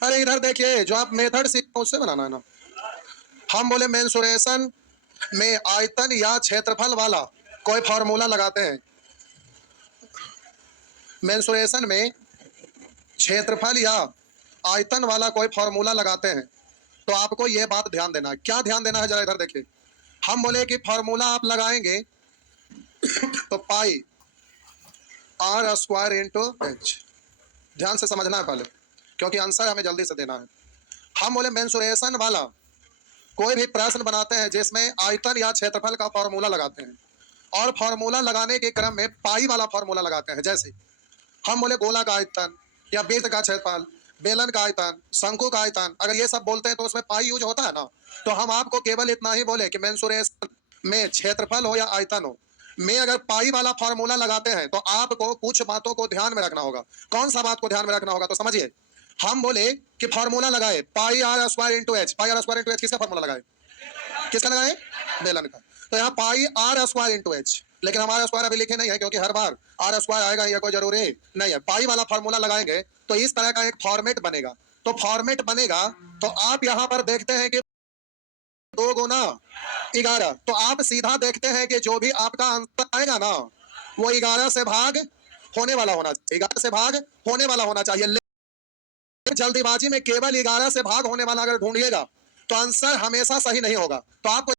अरे इधर देखिए, जो आप मेथड सीखे उससे बनाना है ना। हम बोले मेंसुरेशन में आयतन या क्षेत्रफल वाला कोई फॉर्मूला लगाते हैं। मेंसुरेशन में क्षेत्रफल या आयतन वाला कोई फॉर्मूला लगाते हैं, तो आपको यह बात ध्यान देना है। क्या ध्यान देना है, जरा इधर देखिए। हम बोले कि फॉर्मूला आप लगाएंगे तो पाई आर स्क्वायर इंटू एच। ध्यान से समझना है पहले, क्योंकि आंसर हमें जल्दी से देना है। हम बोले मेंसुरेशन वाला कोई भी प्रश्न बनाते हैं जिसमें आयतन या क्षेत्रफल का फॉर्मूला लगाते हैं, और फॉर्मूला लगाने के क्रम में पाई वाला फॉर्मूला लगाते हैं। जैसे हम बोले गोला का आयतन या वृत्त का क्षेत्रफल, बेलन का आयतन, शंकु का आयतन, अगर ये सब बोलते हैं तो उसमें पाई यूज होता है ना। तो हम आपको केवल इतना ही बोले कि मेंसुरेशन में क्षेत्रफल हो या आयतन हो, में अगर पाई वाला फॉर्मूला लगाते हैं तो आपको कुछ बातों को ध्यान में रखना होगा। कौन सा बात को ध्यान में रखना होगा, तो समझिए। हम बोले कि फॉर्मूला लगाए pi r square into h. Pi r square into h किसका फॉर्मूला लगाए? किसका लगाए? बेलन का। तो यहाँ pi r square into h, लेकिन हमारा स्क्वायर अभी लिखे नहीं है, क्योंकि हर बार आर स्क्वायर आएगा ये कोई जरूरी नहीं है। पाई वाला फॉर्मूला लगाएंगे तो इस तरह का एक फॉर्मेट बनेगा। तो फॉर्मेट बनेगा तो आप यहाँ पर देखते हैं कि 2 गुना 11, तो आप सीधा देखते हैं कि जो भी आपका आंसर आएगा ना, वो 11 से भाग होने वाला होना चाहिए। 11 से भाग होने वाला होना चाहिए। लेकिन जल्दीबाजी में केवल 11 से भाग होने वाला अगर ढूंढिएगा तो आंसर हमेशा सही नहीं होगा। तो आपको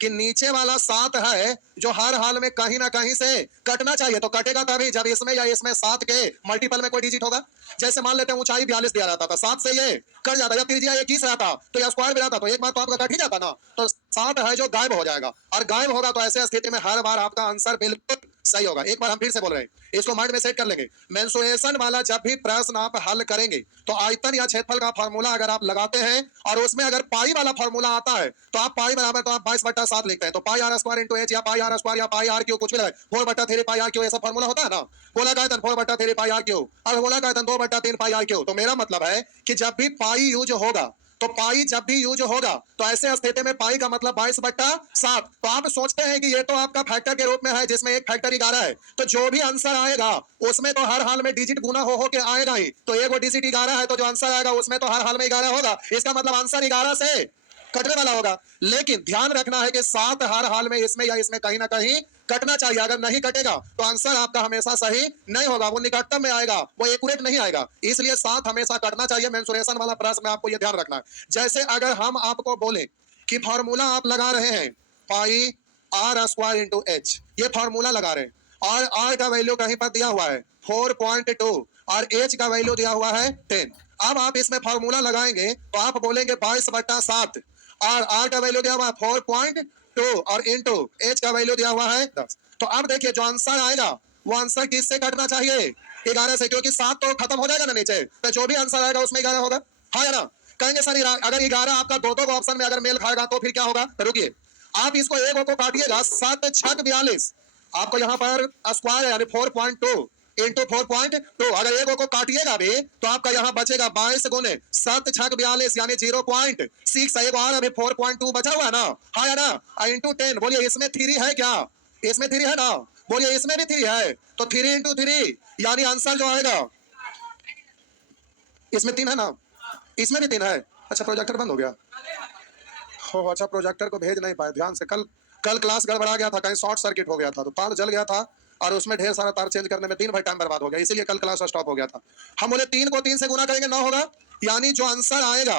कि नीचे वाला 7 है जो हर हाल में कहीं ना कहीं से कटना चाहिए, तो कटेगा तभी जब इसमें या इसमें 7 के मल्टीपल में कोई डिजिट होगा। जैसे मान लेते हैं ऊंचाई 42 दिया जाता था, 7 से ये कट जाता, या त्रिज्या 21 रहता तो या स्क्वायर भी रहता तो एक बार तो आपका कट ही जाता ना। तो 7 है जो गायब हो जाएगा, और गायब होगा तो ऐसे स्थिति में हर बार आपका आंसर बिल्कुल सही होगा। एक बार हम फिर से बोल रहे हैं, इसको माइंड में सेट कर लेंगे। मेंसुरेशन वाला जब भी प्रश्न आप हल करेंगे तो आयतन या क्षेत्रफल का फॉर्मूला अगर आप लगाते हैं और उसमें अगर पाई वाला फॉर्मूला आता है तो आप पाई बराबर तो आप 22/7 लिखते हैं। तो पाई आर स्क्वायर इंटू एच या पाई आर स्क्वायर या पाई आर क्यू कुछ भी लगाए, 4/3 पाई आर क्यू, ऐसा फॉर्मूला होता है ना। गोला का आयतन 4/3 पाई आर क्यू और गोला का आयतन 2/3 पाई आर क्यू। तो मेरा मतलब है कि जब भी पाई यूज होगा, तो पाई जब भी यूज होगा तो ऐसे स्थिति में पाई का मतलब 22/7। तो आप सोचते हैं कि ये तो आपका फैक्टर के रूप में है जिसमें एक फैक्टर 11 है, तो जो भी आंसर आएगा उसमें तो हर हाल में डिजिट गुना हो के आएगा ही। तो एक वो डिजिट 11 है तो जो आंसर आएगा उसमें तो हर हाल में 11 होगा। इसका मतलब आंसर 11 से कटने वाला होगा। लेकिन ध्यान रखना है कि 7 हर हाल में इसमें या इसमें कहीं ना कहीं कटना चाहिए। अगर नहीं कटेगा तो आंसर आपका हमेशा सही नहीं होगा, वो निकटतम में आएगा, वो एक्यूरेट नहीं आएगा। इसलिए 7 हमेशा कटना चाहिए। मेंसुरेशन वाला प्रश्न में आपको यह ध्यान रखना है। जैसे अगर हम आपको बोले कि फॉर्मूला आप लगा रहे हैं पाई आर स्क्वायर इंटू एच, ये फॉर्मूला लगा रहे हैं और आर का वैल्यू कहीं पर दिया हुआ है 4.2 और एच का वैल्यू दिया हुआ है 10। अब आप इसमें फॉर्मूला लगाएंगे तो आप बोलेंगे 22/7 और आर का वैल्यू दिया हुआ है 4.2 और इंटू एच का वैल्यू दिया हुआ है 10। तो अब देखिए जो आंसर आएगा वो आंसर किससे कटना चाहिए? 11 से, क्योंकि 7 तो खत्म हो जाएगा ना नीचे, तो जो भी आंसर आएगा उसमें 11 होगा। हाँ या ना? कहेंगे सर अगर 11 आपका दो दो ऑप्शन में अगर मेल खाएगा तो फिर क्या होगा? तो रुकिए, आप इसको एक को काटिएगा, 7 6 42, आपको यहाँ पर स्क्वायर यानी 4.2 इंटू 4.2, अगर एक को काटिएगा भी तो आपका यहाँ बचेगा 22 गुने 7 6 42 यानी 0.6। एक और अभी 4.2 बचा हुआ है ना। हाँ या ना? इंटू 10, बोलिए इसमें 3 है क्या? इसमें 3 है ना? बोलिए इसमें भी 3 है, तो 3 इंटू 3 यानी आंसर जो आएगा, इसमें 3 है ना, इसमें भी 3 है। अच्छा प्रोजेक्टर बंद हो गया हो, अच्छा प्रोजेक्टर को भेज नहीं पाए ध्यान से। कल कल क्लास गड़बड़ा गया था, कहीं शॉर्ट सर्किट हो गया था तो तार जल गया था और उसमें ढेर सारा तार चेंज करने में दिन भर टाइम बर्बाद हो गया, इसीलिए कल क्लास स्टॉप हो गया था। हम बोले 3 को 3 से गुना करेंगे 9 होगा, यानी जो आंसर आएगा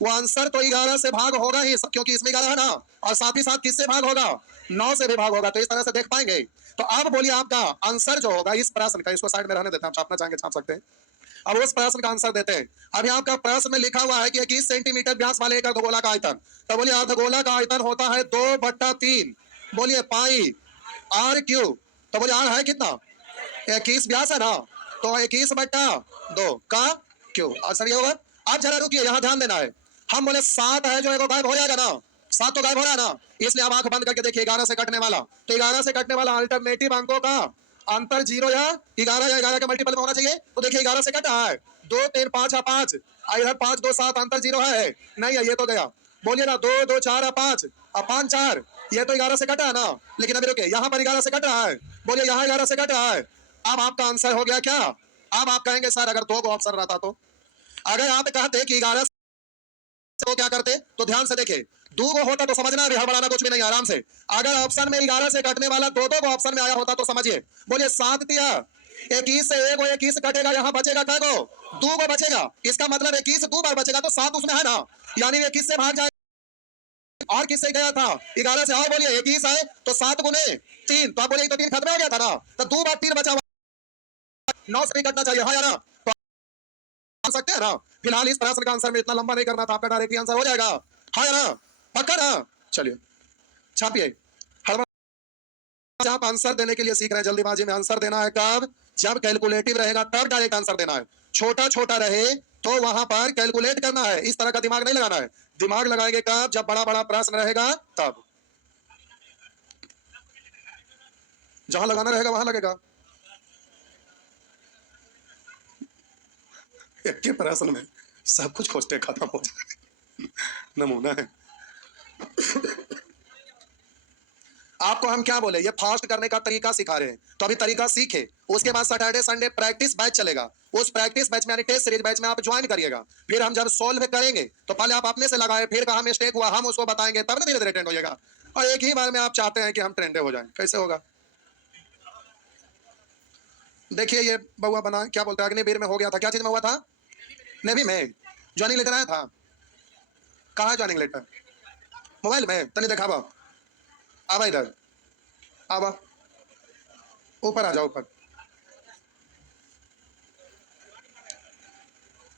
वो आंसर तो 11 से भाग होगा ही, क्योंकि इसमें 11 है ना, और साथ ही साथ किससे भाग होगा? 9 से भी भाग होगा। तो इस तरह से देख पाएंगे। तो अब बोलिए आपका आंसर जो होगा इस प्रश्न का, इसको साइड में रहने देते हैं, छापना चाहेंगे छाप सकते हैं। अब उस प्रश्न का आंसर देते हैं। अभी आपका प्रश्न में लिखा हुआ है कि 21 सेंटीमीटर व्यास वाले एक अर्धगोला का आयतन, तो बोलिए अर्धगोला का आयतन होता है 2/3, बोलिए पाई आर क्यू। तो बोलिए आर है कितना? 21 व्यास है ना, तो 21/2 का क्यू आंसर ये होगा। अब जरा रुकिए, यहाँ ध्यान देना है। हम बोले 7 है जो एगो गायब हो जाएगा ना, 7 तो गायब हो रहा है ना, इसलिए आप आंख बंद करके देखिए 11 से कटने वाला, तो 11 से कटने वाला अल्टरनेटिव अंकों का अंतर 0 या 11 या 11 के मल्टीपल में होना चाहिए। तो देखिए 11 से कट रहा है, 2 3 5 5, इधर 5 2 7 अंतर 0 है, नहीं है ये तो गया। बोलिए ना 2 2 4 5 5 4, ये तो 11 से कटा है ना। लेकिन अभी रुकिए, यहाँ पर 11 से कट रहा है, बोलिए यहाँ 11 से कट रहा है। अब आपका आंसर हो गया क्या? अब आप कहेंगे सर अगर 2 ऑप्शन रहता तो, अगर आप कहते कि 11 तो क्या करते, तो ध्यान से देखे, दो को होता तो समझना, अभी हड़बड़ाना कुछ भी नहीं, आराम से। अगर ऑप्शन में 11 से कटने वाला दो को ऑप्शन में आया होता तो समझिए, बोलिए 7 तिया 21 से 1 को 21 कटेगा, यहाँ बचेगा क्या को, 2 को बचेगा। इसका मतलब 21 2 बार बचेगा तो 7 उसमें है ना, यानी 21 से भाग जाए। और किससे गया था 11 से, और बोलिए 21 है तो 7 गुने 3, तो आप बोलिए तो 3 खत्म हो गया था ना, तो 2 बार 3 बचा, 9 से भी कटना चाहिए, हाँ या ना, तो सकते हैं ना। फिलहाल इस प्रश्न का आंसर में इतना लंबा नहीं करना था, आपका डायरेक्टली आंसर हो जाएगा, हाँ या ना, पक्का ना। चलिए छापिए, आप आंसर देने के लिए सीख रहे हैं, जल्दीबाजी में आंसर देना है कब, जब कैलकुलेटिव रहेगा तब डायरेक्ट आंसर देना है। छोटा छोटा रहे तो वहां पर कैलकुलेट करना है, इस तरह का दिमाग नहीं लगाना है। दिमाग लगाएंगे कब, जब बड़ा बड़ा प्रश्न रहेगा तब, जहां लगाना रहेगा वहां लगेगा। एक के प्रश्न में सब कुछ खोजते खत्म हो जाए, नमूना है। आपको हम क्या बोले, ये फास्ट करने का तरीका सिखा रहे हैं, तो अभी तरीका सीखे, उसके बाद सैटरडे संडे प्रैक्टिस बैच चलेगा, उस प्रैक्टिस बैच में यानी टेस्ट सीरीज बैच में आप ज्वाइन करिएगा। फिर हम जब सॉल्व करेंगे तो पहले आप अपने से लगाए, फिर कहा मिस्टेक हुआ हम उसको बताएंगे, तब ना धीरे धीरे ट्रेंड हो जाएगा। और एक ही बार में आप चाहते हैं कि हम ट्रेंडे हो जाएं, कैसे होगा। देखिए ये बउआ बना, क्या बोलते हैं, अग्निवीर में हो गया था, क्या चीज में हुआ था, नेवी में ज्वाइनिंग लेटर आया था। कहा ज्वाइनिंग लेटर, मोबाइल में तनी देखा, आवा इधर, आवा ऊपर आ जाओ ऊपर।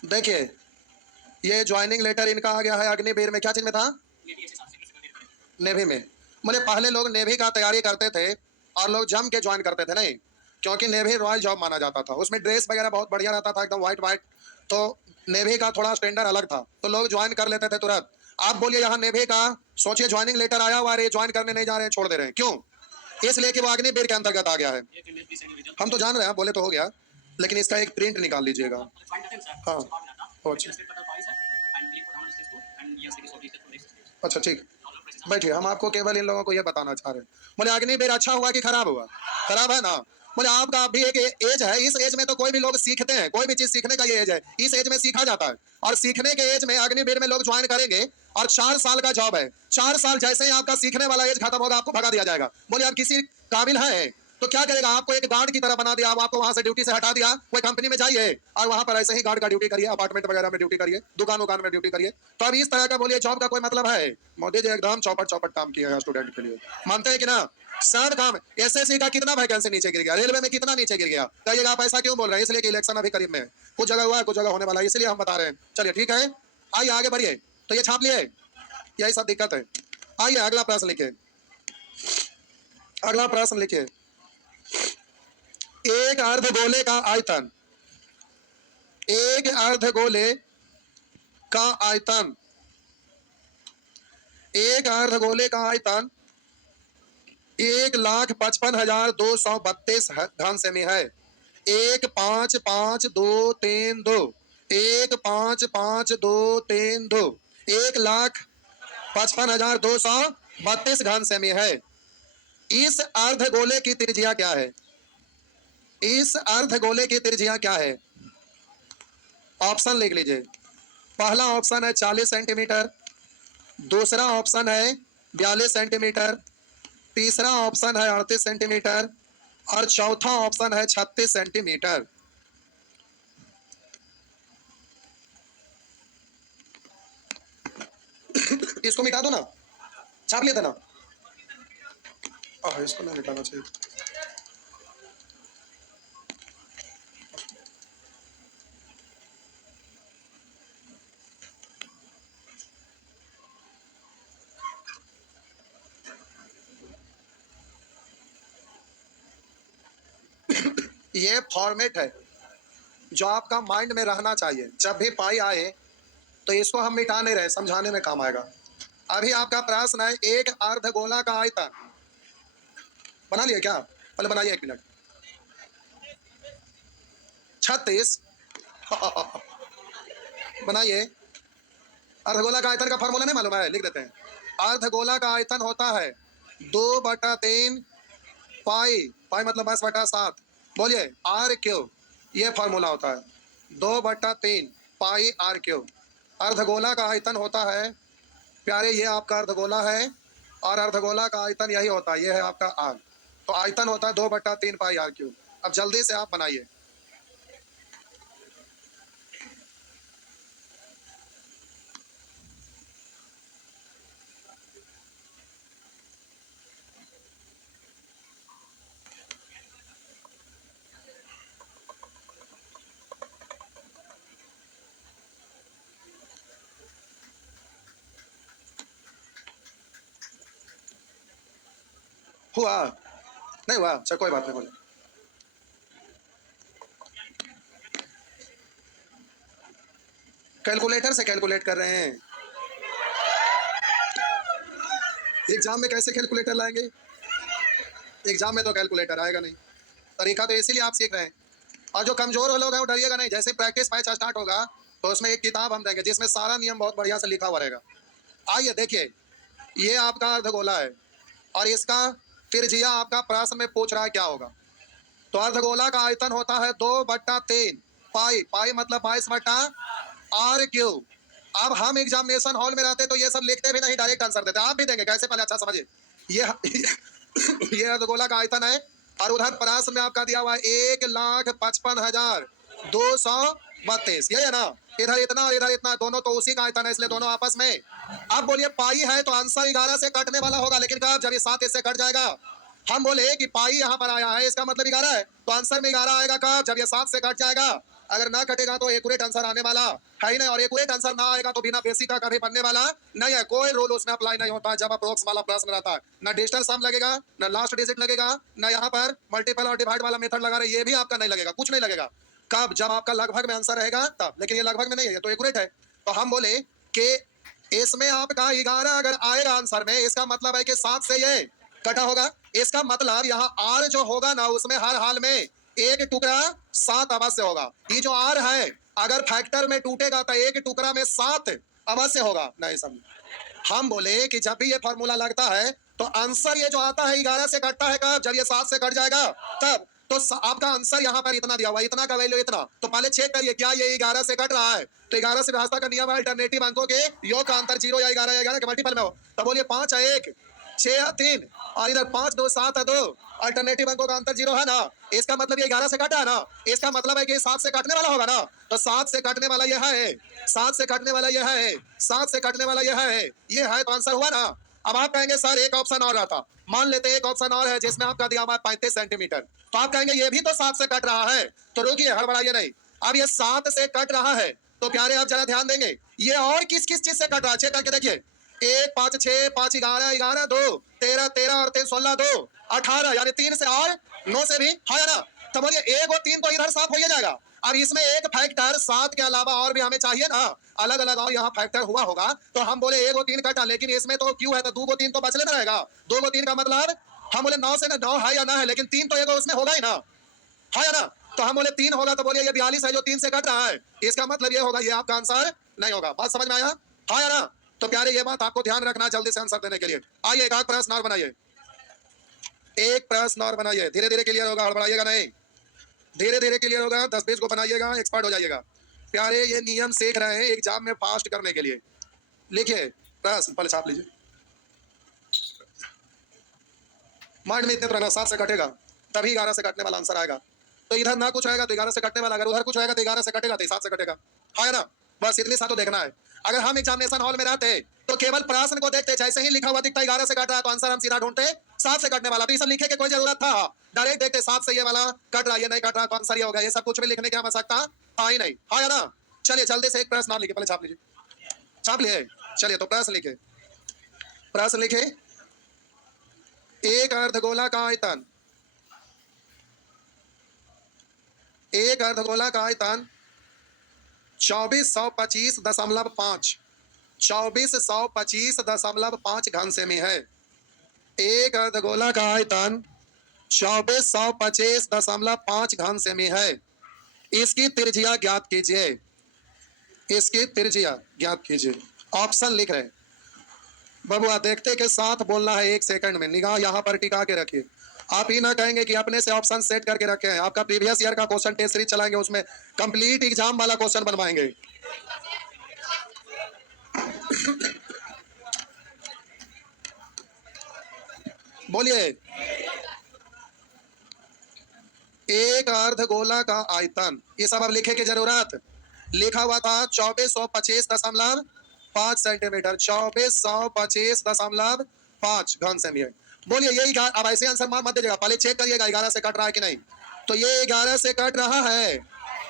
देखिए ये ज्वाइनिंग लेटर इनका आ गया है अग्निवीर में, क्या चीज में था, नेवी में। बोले पहले लोग नेवी का तैयारी करते थे और लोग जम के ज्वाइन करते थे, नहीं, क्योंकि नेवी रॉयल जॉब माना जाता था, उसमें ड्रेस वगैरह बहुत बढ़िया रहता था, एकदम व्हाइट व्हाइट, तो नेवी का थोड़ा स्टैंडर्ड अलग था, तो लोग ज्वाइन कर लेते थे तुरंत। आप बोलिए यहाँ नेवी का, सोचिए ज्वाइनिंग लेटर आया हुआ है, ज्वाइन करने नहीं जा रहे हैं, छोड़ दे रहे हैं, क्यों, इसलिए कि वो अग्निवीर के अंतर्गत आ गया है। हम तो जान रहे हैं, बोले तो हो गया, लेकिन इसका एक प्रिंट निकाल लीजिएगा। हाँ अच्छा ठीक, बैठिए, हम आपको केवल इन लोगों को यह बताना चाह रहे हैं। बोले अग्निवीर अच्छा हुआ कि खराब हुआ, खराब है ना। बोले आपका भी एक एज है, इस एज में तो कोई भी लोग सीखते हैं, कोई भी चीज सीखने का ये एज है, इस एज में सीखा जाता है, और सीखने के एज में अग्निवीर में लोग ज्वाइन करेंगे, और 4 साल का जॉब है, 4 साल जैसे ही आपका सीखने वाला एज खत्म होगा आपको भगा दिया जाएगा। बोले आप किसी काबिल है तो क्या करेगा, आपको एक गार्ड की तरह बना दिया, आपको वहां से ड्यूटी से हटा दिया, कोई कंपनी में जाइए और वहां पर ऐसे ही गार्ड का ड्यूटी करिए, अपार्टमेंट वगैरह में ड्यूटी करिए, दुकान उकान में ड्यूटी करिए। तो अब इस तरह का बोलिए जॉब का कोई मतलब है, मोदी जी एकदम चौपट चौपट काम किया है स्टूडेंट के लिए, मानते हैं कि ना। सब काम, एसएससी का कितना वैकेंसी नीचे गिर गया, रेलवे में कितना नीचे गिर गया, कहिएगा आप ऐसा क्यों बोल रहे हैं, इसलिए कि इलेक्शन अभी करीब में है, कुछ जगह हुआ है कुछ जगह होने वाला है, इसलिए हम बता रहे हैं। चलिए ठीक है, आइए आगे बढ़िए, तो ये छाप लिए, यही सब दिक्कत है। आइए अगला प्रश्न लिखिए, अगला प्रश्न लिखिए, एक अर्धगोले का आयतन, एक अर्धगोले का आयतन, एक अर्धगोले का आयतन 1,55,232 घन सेमी है। 1,55,232, 1,55,232, 1,55,232 घन सेमी है। इस अर्धगोले की त्रिज्या क्या है, इस अर्धगोले की त्रिज्या क्या है, ऑप्शन लिख लीजिए। पहला ऑप्शन है 40 सेंटीमीटर, दूसरा ऑप्शन है 42 सेंटीमीटर, तीसरा ऑप्शन है 38 सेंटीमीटर, और चौथा ऑप्शन है 36 सेंटीमीटर। इसको मिटा दो ना, छाप लिया था ना, इसको नहीं मिटाना चाहिए। ये फॉर्मेट है जो आपका माइंड में रहना चाहिए, जब भी पाई आए तो इसको हम मिटा नहीं रहे, समझाने में काम आएगा। अभी आपका प्रश्न है एक अर्धगोला का आयतन, बना लिया क्या, पहले बनाइए 1 मिनट। 36 बनाइए। अर्धगोला का आयतन का फॉर्मूला नहीं मालूम है, लिख देते हैं। अर्धगोला का आयतन होता है 2/3 पाई, पाई मतलब 10/7, बोलिए आर क्यूब, ये फॉर्मूला होता है 2/3 पाई आर क्यूब। अर्धगोला का आयतन होता है प्यारे, ये आपका अर्धगोला है और अर्धगोला का आयतन यही होता है, ये है आपका आर। तो आयतन होता है 2/3 पाई आर क्यूब। अब जल्दी से आप बनाइए। हुआ नहीं हुआ, चल कोई बात नहीं, बोले। कैलकुलेटर से कैलकुलेट कर रहे हैं। एग्जाम में कैसे कैलकुलेटर लाएंगे? एग्जाम में तो कैलकुलेटर आएगा नहीं। तरीका तो इसीलिए आप सीख रहे हैं। और जो कमजोर लोग हैं वो डरिएगा नहीं, जैसे प्रैक्टिस मैच स्टार्ट होगा तो उसमें एक किताब हम देंगे जिसमें सारा नियम बहुत बढ़िया से लिखा हुआ रहेगा। आइए देखिए, ये आपका अर्धगोला है और इसका त्रिज्या आपका प्रश्न में पूछ रहा है क्या होगा। तो अर्धगोला का आयतन होता है 2/3 पाई। पाई मतलब 22/r क्यूब। अब हम एग्जामिनेशन हॉल में रहते तो ये सब लिखते भी नहीं, डायरेक्ट आंसर देते। आप भी देंगे कैसे, पहले अच्छा समझिए। ये अर्धगोला का आयतन है और उधर प्रश्न में आपका दिया हुआ है 1,55,232। यही है ना? इधर इतना और इधर इतना, दोनों तो उसी का आयतन है, इसलिए दोनों आपस में। अब बोलिए पाई है तो आंसर 11 से कटने वाला होगा, लेकिन कब? जब ये 7 इससे कट जाएगा। हम बोले कि पाई यहाँ पर आया है, इसका मतलब 11 है, तो आंसर में 11 आएगा कब? जब ये 7 से कट जाएगा। अगर ना कटेगा तो एक्यूरेट आंसर आने वाला है ही नहीं, और एक्यूरेट आंसर ना आएगा तो बिना बेसिक का कभी बनने वाला नहीं है। कोई रूल उसमें अप्लाई नहीं होता है जब अप्रोक्स वाला प्रश्न रहता है। ना डिजिटल सम लगेगा, ना लास्ट डिजिट लगेगा, ना यहाँ पर मल्टीपल और डिवाइड वाला मेथड लगा रहे, ये भी आपका नहीं लगेगा, कुछ नहीं लगेगा। कब? जब आपका लगभग में आंसर रहेगा तब। लेकिन ये लगभग में नहीं है तो एक्यूरेट है। तो हम बोले कि इसमें आपका 11 अगर आएगा आंसर में, इसका मतलब है कि 7 से ये कटा होगा। इसका मतलब यहाँ आर जो होगा ना, उसमें हर हाल में एक टुकड़ा 7 अवश्य होगा। ये जो आर है अगर फैक्टर में टूटेगा तो एक टुकड़ा में 7 अवश्य होगा। नहीं समझ? हम बोले कि जब भी ये फॉर्मूला लगता है तो आंसर ये जो आता है 11 से कटता है कब? जब ये 7 से कट जाएगा तब। तो आपका आंसर यहाँ पर इतना दिया हुआ, इतना का वैल्यू इतना। तो पहले चेक करिए क्या ये 11 से कट रहा है। तो 11 से भाजपा का नियम है, अल्टरनेटिव अंकों के योग का अंतर 0 या 11 या 11 के मल्टीपल में हो। तो बोलिए 5 है 1, 6 है 3 और इधर 5 2 7 है 2। अल्टरनेटिव अंकों का अंतर 0 है ना, इसका मतलब ये 11 से कटा है ना, इसका मतलब है कि 7 से कटने वाला होगा ना। तो 7 से कटने वाला यह है, 7 से कटने वाला यह है, 7 से कटने वाला यह है, ये है तो आंसर हुआ ना। अब आप कहेंगे सर एक ऑप्शन और रहता, मान लेते एक ऑप्शन और है जिसमें आपका दिया हुआ है 35 सेंटीमीटर, तो आप कहेंगे ये भी तो 7 से कट रहा है। तो रुकिए, हड़बड़ाइए नहीं। अब ये 7 से कट रहा है तो प्यारे आप जरा ध्यान देंगे ये और किस किस चीज से कट रहा है, चेक करके देखिए। 1 5 6 5 11 11 2 13 13 और 3 16 2 18, यानी 3 से और 9 से भी है ना। तो बोलिए 1 और 3 तो इधर साफ हो जाएगा। अब इसमें एक फैक्टर 7 के अलावा और भी हमें चाहिए ना, अलग अलग और यहाँ फैक्टर हुआ होगा। तो हम बोले 1 और 3 कटा, लेकिन इसमें तो क्यों है तो 2 को 3 तो बच लेना रहेगा। 2 को 3 का मतलब हम बोले 9 से ना 9 है या ना है, लेकिन 3 तो एक उसमें होगा ही ना, है या ना। तो हम बोले 3 होगा तो बोलिए ये 42 है जो 3 से कट रहा है, इसका मतलब ये होगा ये आपका आंसर नहीं होगा। बात समझ में आया? हाँ या ना? तो प्यारे ये बात आपको ध्यान रखना जल्दी से आंसर देने के लिए। आइए एक प्रश्न और बनाइए, एक प्रश्न और बनाइए, धीरे धीरे क्लियर होगा, हड़बड़ाइएगा नहीं, धीरे धीरे क्लियर होगा। 10-20 को बनाइएगा, एक्सपर्ट हो जाइएगा। प्यारे ये नियम सीख रहे हैं एग्जाम में फास्ट करने के लिए। लिखिए प्रश्न, पहले छाप लीजिए, माइंड में इतने रहना। 7 से कटेगा तभी 11 से कटने वाला आंसर आएगा। तो इधर ना कुछ आएगा तो 11 से कटने वाला, अगर उधर कुछ आएगा तो 11 से कटेगा तो 7 से कटेगा, है ना। बस इतनी सा तो देखना है। अगर हम एग्जामिनेशन हॉल में रहते तो केवल प्रश्न को देखते, जैसे ही लिखा हुआ दिखता 11 से कट रहा है तो आंसर हम सीधा ढूंढते 7 से कटने वाला। तो ये सब लिखे की कोई जरूरत था? डायरेक्ट देखते 7 से ये वाला कट रहा है, ये नहीं कट रहा तो आंसर ये होगा। ये सब कुछ भी लिखने की आवश्यकता था ही नहीं, है ना। चलिए जल्दी से एक प्रश्न और लिखे, पहले छाप लीजिए, छाप लिए। चलिए तो प्रश्न लिखे, प्रश्न लिखे। एक अर्धगोला का आयतन, एक अर्धगोला का आयतन 2425.5 2425.5 घन सेमी है। एक अर्धगोला का आयतन 2425.5 घन सेमी है। इसकी त्रिज्या ज्ञात कीजिए, इसकी त्रिज्या ज्ञात कीजिए। ऑप्शन लिख रहे हैं बबुआ, देखते के साथ बोलना है, 1 सेकंड में निगाह यहां पर टिका के रखिए। आप ही ना कहेंगे कि अपने से ऑप्शन सेट करके रखे हैं। आपका प्रीवियस ईयर का क्वेश्चन टेस्ट सीरीज चलाएंगे, उसमें कंप्लीट एग्जाम वाला क्वेश्चन बनवाएंगे। बोलिए। एक अर्धगोला का आयतन, ये सब अब लिखे की जरूरत, लिखा हुआ था 2425.5 सेंटीमीटर, 2425.5 घन सेंटीमीटर। बोलिए यही। अब ऐसे आंसर मत दीजिएगा, पहले चेक करिएगा 11 से कट रहा है कि नहीं। तो ये 11 से कट रहा है,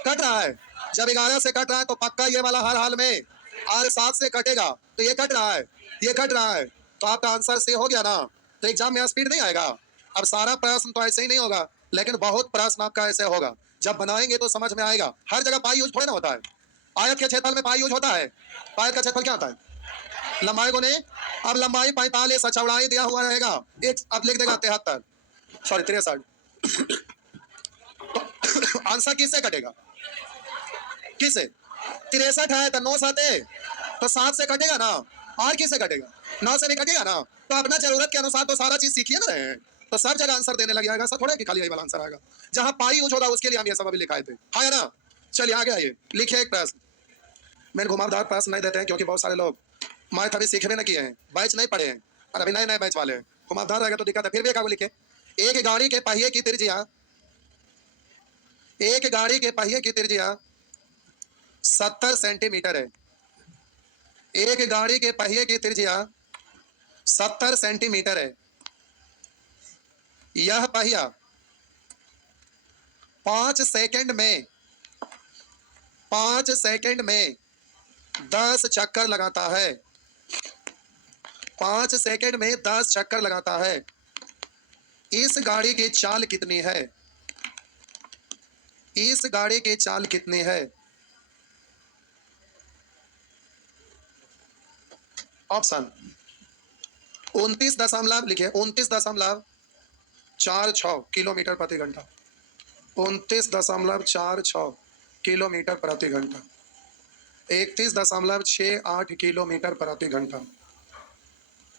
कट रहा है। जब 11 से कट रहा है तो पक्का ये वाला हर हाल में और 7 से कटेगा, तो ये कट रहा है, ये कट रहा है। तो आपका आंसर से हो गया ना। तो एग्जाम में स्पीड नहीं आएगा। अब सारा प्रश्न तो ऐसे ही नहीं होगा, लेकिन बहुत प्रश्न आपका ऐसे होगा। जब बनाएंगे तो समझ में आएगा। हर जगह पाई यूज थोड़ा ना होता है। आयत के क्षेत्रफल में पाई यूज होता है। आयत का क्षेत्रफल क्या होता है? लंबाई गुने। अब लंबाई 45, चौड़ाई दिया हुआ रहेगा एक, अब लिख देगा 73, सॉरी 63। तो आंसर किससे कटेगा? किससे? 63 है तो 9 साते तो 7 से कटेगा ना। और किससे कटेगा? 9 से भी कटेगा ना। तो अपना जरूरत के अनुसार तो सारा चीज सीखिए ना रहे हैं। तो सब जगह आंसर देने लग जाएगा। ऐसा थोड़ा कि खाली यही वाला आंसर आएगा। जहां पाई यूज होगा उसके लिए हम ये सब अभी लिखाए थे, है ना। चलिए आगे आइए, लिखिए एक प्रश्न। मैंने घुमावदार प्रश्न नहीं देते हैं क्योंकि बहुत सारे लोग मैथ अभी सीखने न किए हैं, बैच नहीं पढ़े हैं, और अभी नए नए बैच वाले हैं। घुमावदार रहेगा तो दिक्कत है। फिर भी एक आगे लिखे। एक गाड़ी के पहिए की त्रिज्या, एक गाड़ी के पहिए की त्रिज्या 70 सेंटीमीटर है। एक गाड़ी के पहिए की त्रिज्या 70 सेंटीमीटर है। यह पहिया 5 सेकंड में 10 चक्कर लगाता है। 5 सेकंड में 10 चक्कर लगाता है। इस गाड़ी की चाल कितनी है? इस गाड़ी की चाल कितनी है? ऑप्शन 29 लिखिए, 29.46 किलोमीटर प्रति घंटा। 29.46 किलोमीटर प्रति घंटा। 31.68 किलोमीटर प्रति घंटा।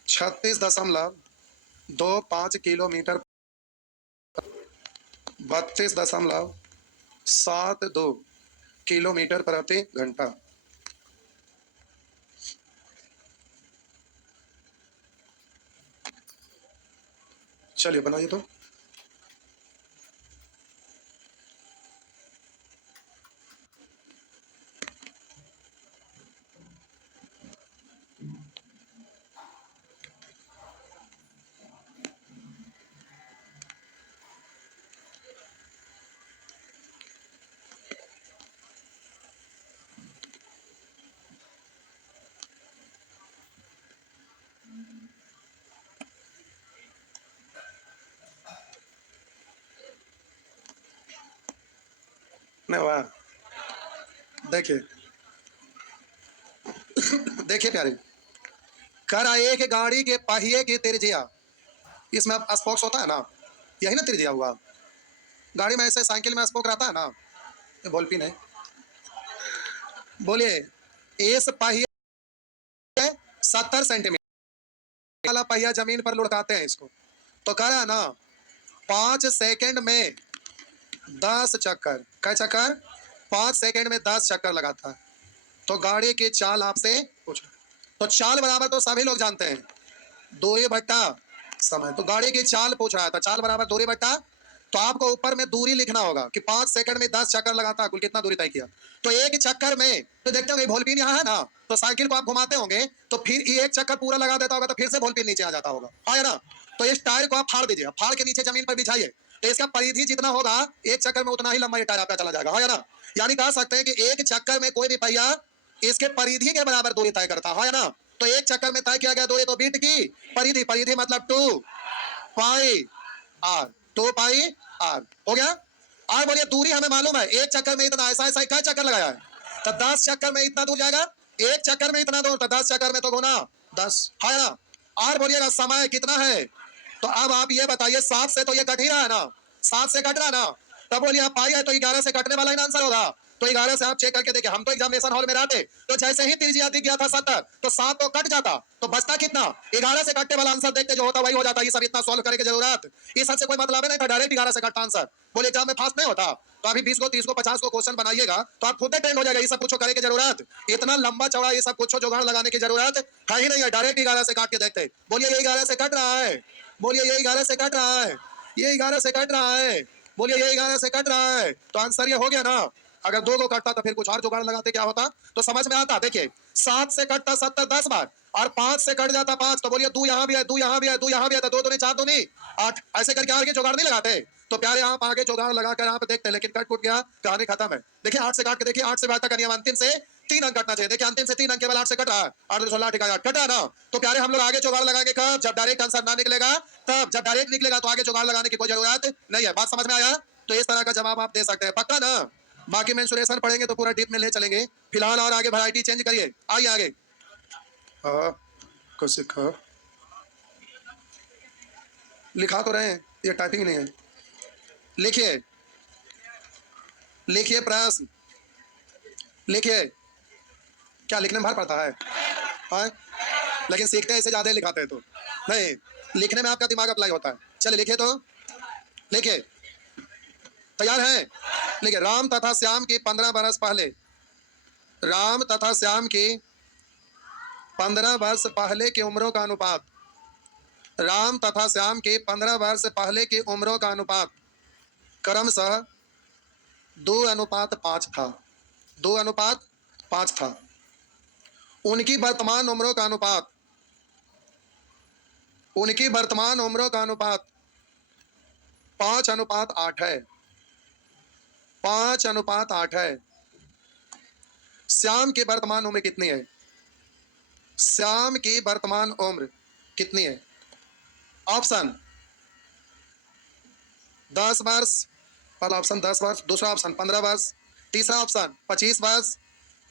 36.25 किलोमीटर। 32.72 किलोमीटर प्रति घंटा। चलिए बनाइए तो। नहीं वाह, देखिए देखिए प्यारे, करा एक गाड़ी के पहिए की त्रिज्या, इसमें अब स्पोक्स होता है ना, यही ना त्रिज्या हुआ। गाड़ी में ऐसे साइकिल में स्पोक रहता है ना, ये बॉल पिन है। बोलिए इस पहिए 70 सेंटीमीटर वाला पहिया जमीन पर लुढ़काते हैं इसको, तो कह रहा ना 5 सेकंड में 10 चक्कर। क्या चक्कर? 5 सेकंड में 10 चक्कर लगाता है। तो गाड़ी की चाल आपसे पूछो। तो चाल बराबर तो सभी लोग जानते हैं, दूरी बट्टा समय। तो गाड़ी की चाल पूछ रहा था, चाल बराबर दूरी बट्टा। तो आपको ऊपर में दूरी लिखना होगा कि 5 सेकंड में 10 चक्कर लगाता है, कुल कितना दूरी तय किया। तो एक चक्कर में तो देखते होंगे भोलपिन यहाँ है ना, तो साइकिल को आप घुमाते होंगे तो फिर ये एक चक्कर पूरा लगा देता होगा, तो फिर से भोलपिन नीचे आ जाता होगा, है ना। तो इस टायर को आप फाड़ दीजिए, फाड़ के नीचे जमीन पर बिछाइए, तो इसका परिधि जितना होगा एक चक्कर में उतना ही लंबा ये टायर आपका चला जाएगा, है ना। यानी कह सकते हैं कि एक चक्कर में कोई भी पहिया इसके परिधि के बराबर दूरी तय करता है ना। तो एक चक्कर में तय किया गया दूरी तो बीट की परिधि, परिधि मतलब 2 पाई आर, 2 पाई आर हो गया। और बोलिए दूरी हमें मालूम है, एक चक्कर में इतना, ऐसा ऐसा क्या चक्कर लगाया है, तो 10 चक्कर में इतना दूर जाएगा। एक चक्कर में इतना दूर, तो 10 चक्कर में तो गुना 10 है ना। और बोलिएगा समय कितना है, तो अब आप ये बताइए 7 से तो ये कट ही रहा है ना, 7 से कट रहा है ना। तब बोलिए आप पाई है तो 11 से कटने वाला ही आंसर होगा। तो 11 से आप चेक करके देखिए। हम तो एग्जामिनेशन हॉल में रहते तो जैसे ही त्रिज्या दिख गया था 70 तो 7 तो कट जाता, तो बचता कितना? 11 से कटने वाला आंसर देखते जो होता वही हो जाता। ये सब इतना सॉल्व करने की जरूरत, ये सबसे कोई मतलब नहीं था, डायरेक्ट 11 से कटता आंसर। बोले एग्जाम में पास नहीं होता तो अभी 20 को 30 को 50 को क्वेश्चन बनाइएगा तो आप खुद ट्रेंड हो जाएगा। ये सब कुछ करने की जरूरत, इतना लंबा चौड़ा ये सब कुछ जुगाड़ लगाने की जरूरत है ही नहीं है। डायरेक्ट 11 से काट के देखते। बोलिए ये 11 से कट रहा है, बोलिए ये 11 से कट रहा है, ये 11 से कट रहा है, बोलिए ये 11 से कट रहा है। तो आंसर ये हो गया ना। अगर 2 को कटता तो फिर कुछ और जुगाड़ लगाते क्या होता तो समझ में आता। देखिए 7 से कटता 70 10 बार और 5 से कट जाता 5, तो बोलिए 2 यहाँ भी है, 2 यहाँ भी है, 2 यहाँ भी है, तो 2 दूनी 4 दूनी 8, ऐसे करके आगे जुगाड़ नहीं लगाते। तो प्यारे आप आगे जुगाड़ लगाकर आप देखते हैं, लेकिन कट कुट गया, कहानी खत्म है। देखिए 8 से काट के देखिए, 8 से बढ़ता का नियम, अंतिम से 3 अंक कटना चाहिए। देखिए अंतिम से 3 अंक केवल 8 से कट रहा है, 8 16 ठीक है, कटा ना। तो प्यारे हम लोग आगे जुगाड़ लगाएंगे कब? जब डायरेक्ट आंसर ना निकलेगा तब। जब डायरेक्ट निकलेगा तो आगे जुगाड़ लगाने की कोई जरूरत नहीं है। बात समझ में आया? तो इस तरह का जवाब आप दे सकते हैं, पक्का ना। बाकी मेंसुरेशन पढ़ेंगे तो पूरा डीप में ले चलेंगे। फिलहाल और आगे वैरायटी चेंज करिए, आइए आगे। कुछ सीखा लिखा तो रहे हैं, ये टाइपिंग नहीं है। लिखिए लिखिए प्रश्न लिखिए। क्या लिखने में भार पड़ता है? हाँ? लेकिन सीखते हैं इससे ज्यादा लिखाते हैं तो नहीं, लिखने में आपका दिमाग अप्लाई होता है। चलिए लिखिए, तो लिखिए, तैयार हैं? लिखिए, राम तथा श्याम की 15 बरस पहले, राम तथा श्याम की 15 वर्ष पहले की उम्रों का अनुपात, राम तथा श्याम की 15 वर्ष पहले की उम्रों का अनुपात क्रमशः 2:5 था। 2:5 था। उनकी वर्तमान उम्रों का अनुपात, उनकी वर्तमान उम्रों का अनुपात 5:8 है। 5:8 है। श्याम की वर्तमान उम्र कितनी है? श्याम की वर्तमान उम्र कितनी है? ऑप्शन 10 वर्ष, पहला ऑप्शन 10 वर्ष, दूसरा ऑप्शन 15 वर्ष, तीसरा ऑप्शन 25 वर्ष,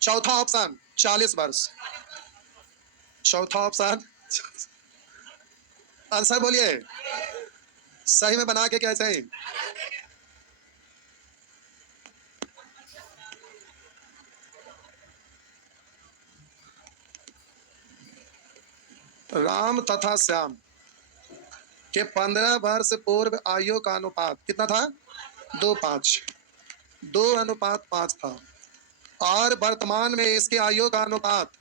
चौथा ऑप्शन 40 वर्ष। चौथा ऑप्शन, आंसर बोलिए सही में बना के कैसे ही? राम तथा श्याम के 15 वर्ष पूर्व आयु का अनुपात कितना था? 2:5, 2:5 था। और वर्तमान में इसके आयु का अनुपात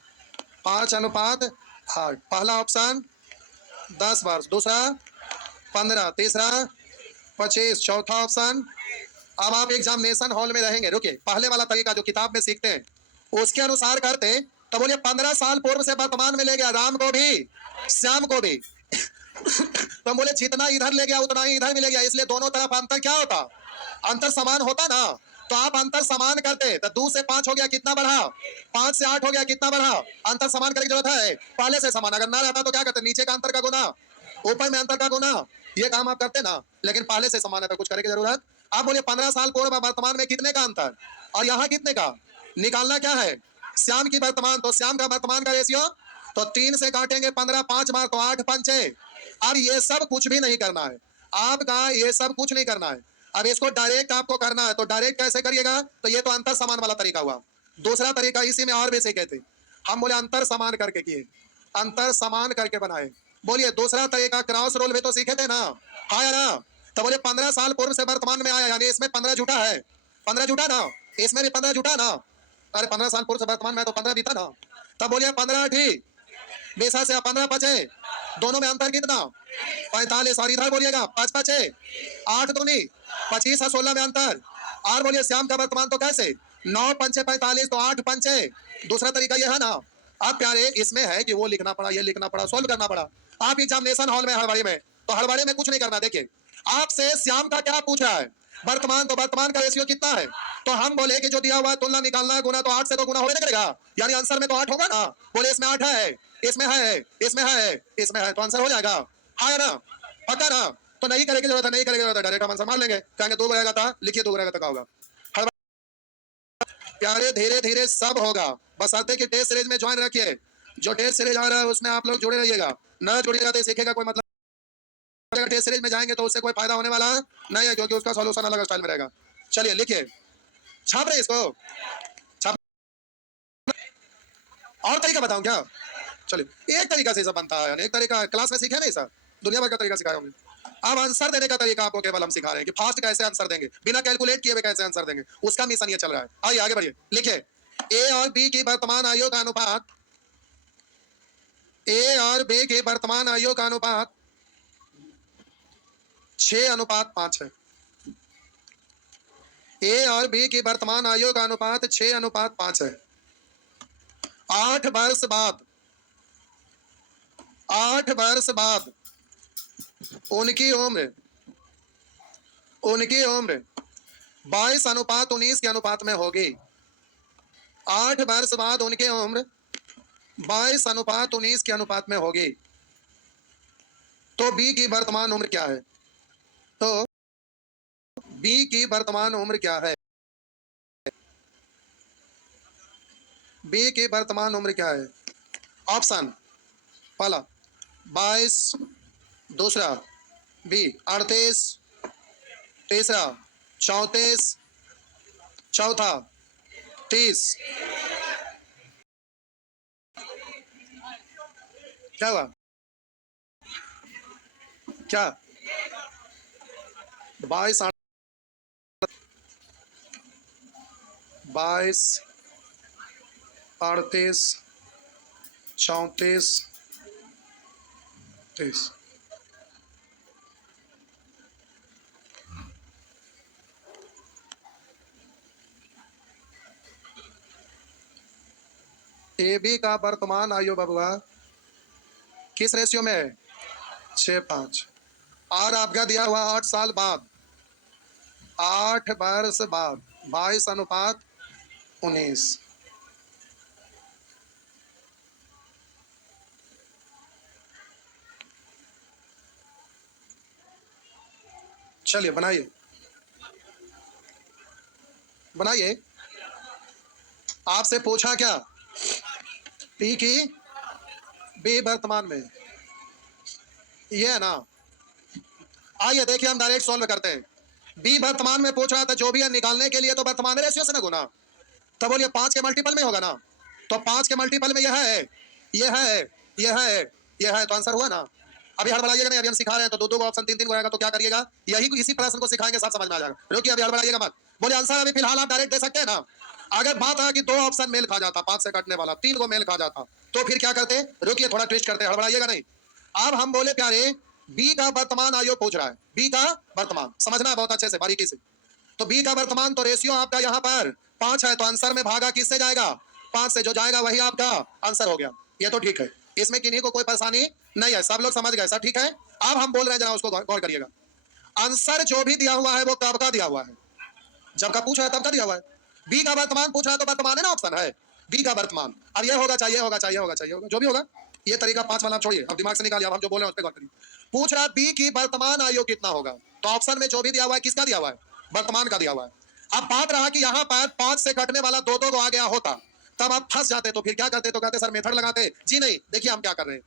5:8। पहला ऑप्शन 10 वर्ष, दूसरा 15, तीसरा 25, चौथा ऑप्शन। अब आप एग्जामिनेशन हॉल में रहेंगे, रुकिए, पहले वाला तरीका जो किताब में सीखते हैं उसके अनुसार करते तो बोलिए 15 साल पूर्व से वर्तमान में ले गया, राम को भी श्याम को भी। तो बोले जितना इधर ले गया उतना ही इधर भी ले गया, इसलिए दोनों तरफ अंतर क्या होता? अंतर समान होता ना। तो आप अंतर समान करते तो 2 से 5 हो गया, कितना बढ़ा? 5 से 8 हो गया, कितना बढ़ा? अंतर समान करने की जरूरत है, पहले से समान। अगर ना रहता तो क्या करते? नीचे का अंतर का गुना ऊपर में अंतर का गुना, ये काम आप करते ना। लेकिन पहले से समान है तो कुछ करने की जरूरत। आप बोलिए 15 साल पूर्व वर्तमान में कितने का अंतर और यहाँ कितने का निकालना क्या है? श्याम की वर्तमान, तो श्याम का वर्तमान का रेशियो, तो 3 से काटेंगे 15 5 बार तो 8 पंचे। अब ये सब कुछ भी नहीं करना है आपका, ये सब कुछ नहीं करना है। अब इसको डायरेक्ट आपको करना है, तो डायरेक्ट कैसे करिएगा? तो ये तो अंतर समान वाला तरीका हुआ। दूसरा तरीका इसी में और भी सीखे थे हम, बोले अंतर समान करके किए, अंतर समान करके बनाए। बोलिए दूसरा तरीका क्रॉस रोल भी तो सीखे थे ना, हाँ या ना? तो बोले 15 साल पूर्व से वर्तमान में आया, यानी इसमें 15 जुटा है, 15 जुटा ना, इसमें भी 15 जुटा ना। अरे 15 साल पूर्व से वर्तमान में तो 15 बीता ना। तब बोलिए 15 ठीक, 20 से 15 बचे, दोनों में अंतर कितना? 45। और इधर बोलिएगा 5 5 8 दूनी 25 और 16 में अंतर। और बोलिए श्याम का वर्तमान तो कैसे? 9 पंचे 45, तो 8 पंचे। दूसरा तरीका यह है ना। अब प्यारे इसमें है कि वो लिखना पड़ा, ये लिखना पड़ा, सोल्व करना पड़ा। आप एग्जामिनेशन हॉल में हड़बड़ी में, तो हड़बड़ी में कुछ नहीं करना। देखिए आपसे श्याम का क्या पूछ रहा है? वर्तमान, तो वर्तमान का रेशियो कितना है? तो हम बोले कि जो दिया हुआ तुलना निकालना है, गुना, तो 8 से तो गुना हो नहीं करेगा, यानी आंसर में तो 8 होगा ना। बोले इसमें 8 है, इसमें है, इसमें है, इसमें है, तो आंसर हो जाएगा, हाँ या ना? पक्का ना? तो नहीं करेगी जरूरत है, नहीं करेगी जरूरत है, डायरेक्ट हम आंसर मान लेंगे। कहेंगे 2 रहेगा था, लिखिए 2 रहेगा, तक होगा। प्यारे धीरे धीरे सब होगा, बस आते कि टेस्ट सीरीज में ज्वाइन रखिए। जो टेस्ट सीरीज आ रहा है उसमें आप लोग जुड़े रहिएगा, ना जुड़िएगा तो सीखेगा कोई मतलब। टेस्ट सीरीज में जाएंगे तो उससे कोई फायदा होने वाला नहीं है, क्योंकि उसका सॉल्यूशन अलग स्टाइल में रहेगा। चलिए लिखिए, छाप रहे इसको छाप। और तरीका बताऊं क्या? चलिए, एक तरीका से सब बनता है, एक तरीका क्लास में सीखे नहीं सर, दुनिया भर का तरीका सिखाया होंगे। अब आंसर देने का तरीका आपको केवल हम सिखा रहे हैं कि फास्ट कैसे आंसर देंगे, बिना कैलकुलेट किए हुए कैसे आंसर देंगे, उसका मिशन ये चल रहा है। आइए आगे बढ़िए, लिखिए ए और बी की वर्तमान आयु का अनुपात, ए और बी की वर्तमान आयु का अनुपात 6:5 है। ए और बी की वर्तमान आयु का अनुपात 6:5 है। 8 वर्ष बाद, 8 वर्ष बाद उनकी उम्र 22:19 के अनुपात में होगी। 8 वर्ष बाद उनकी उम्र 22:19 के अनुपात में होगी। तो बी की वर्तमान उम्र क्या है? तो बी की वर्तमान उम्र क्या है? बी की वर्तमान उम्र क्या है? ऑप्शन पहला 22, दूसरा बी 38, तीसरा 34, चौथा 30। क्या हुआ? क्या? 22, 38, 34, 30। ए बी का वर्तमान आयु बबुआ किस रेशियो में है? 6:5। और आपका दिया हुआ 8 साल बाद, 8 वर्ष बाद 22:19। चलिए बनाइए, बनाइए। आपसे पूछा क्या? पी की बी वर्तमान में, ये है ना। आइए देखिए, हम डायरेक्ट सॉल्व करते हैं। बी वर्तमान में पूछ रहा था, जो भी है निकालने के लिए तो वर्तमान रेशियो से ना गुना। तो बोलिए 5 के मल्टीपल में होगा ना, तो 5 के मल्टीपल में यह है, यह है, यह है, यह है, तो आंसर हुआ ना। अभी हड़बड़ाइएगा नहीं, अभी हम सिखा रहे हैं, तो दो दो ऑप्शन 3 3 को रहेगा, तो क्या करिएगा, यही इसी प्रश्न को सिखाएंगे, सब समझ में आ जाएगा। रुकिए, अभी हड़बड़ाइएगा मत। बोले आंसर अभी फिलहाल आप डायरेक्ट दे सकते हैं ना। अगर बात है कि 2 ऑप्शन मेल खा जाता, 5 से कटने वाला 3 को मेल खा जाता, तो फिर क्या करते? रुकिए, थोड़ा ट्विस्ट करते, हड़बड़ाइएगा नहीं। अब हम बोले प्यारे, बी का वर्तमान आयु पूछ रहा है, बी का वर्तमान समझना है बहुत अच्छे से, बारीकी से। तो बी का वर्तमान, तो रेशियो आपका यहाँ पर 5 है, तो आंसर में भागा किससे जाएगा? 5 से, जो जाएगा वही आपका आंसर हो गया। ये तो ठीक है, इसमें किन्हीं को कोई परेशानी नहीं है, सब लोग समझ गए, सब ठीक है। अब हम बोल रहे हैं, जरा उसको गौर करिएगा। आंसर जो भी दिया हुआ है वो कब का दिया हुआ है? जब का पूछा है तब का दिया हुआ है। बी का वर्तमान पूछा है, तो वर्तमान है ना, ऑप्शन है बी का वर्तमान। अब ये होगा, चाहिए होगा, चाहिए होगा, चाहिए होगा, जो भी होगा। ये तरीका 5 वाला छोड़िए, अब दिमाग से निकालिए, अब हम जो बोल रहे हैं उस पर गौर करिए। पूछ रहा है बी की वर्तमान आयु कितना होगा, तो ऑप्शन में जो भी दिया हुआ है किसका दिया हुआ है? वर्तमान का दिया हुआ है। अब बात रहा कि यहाँ पर 5 से कटने वाला 2 2 को आ गया होता, तब आप फंस जाते, तो फिर क्या करते? तो कहते सर मेथड लगाते। जी नहीं, देखिए हम क्या कर रहे हैं।